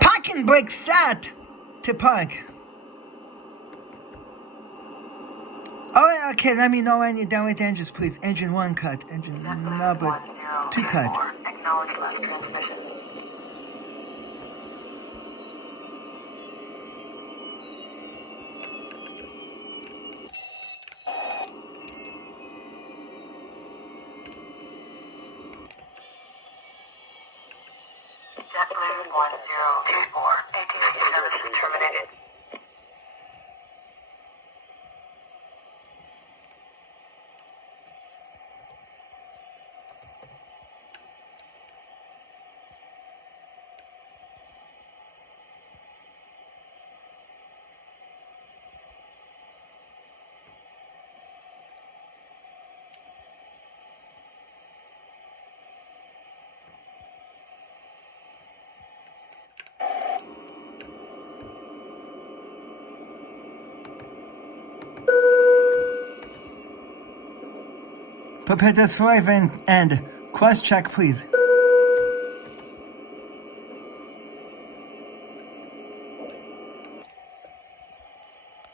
Parking brake set to park. Oh, okay, let me know when you're done with the engines, please. Engine 1 cut. Engine number 2 cut. Acknowledge left transmission. JetBlue 1024. ATC services terminated. Prepare this for and cross check, please.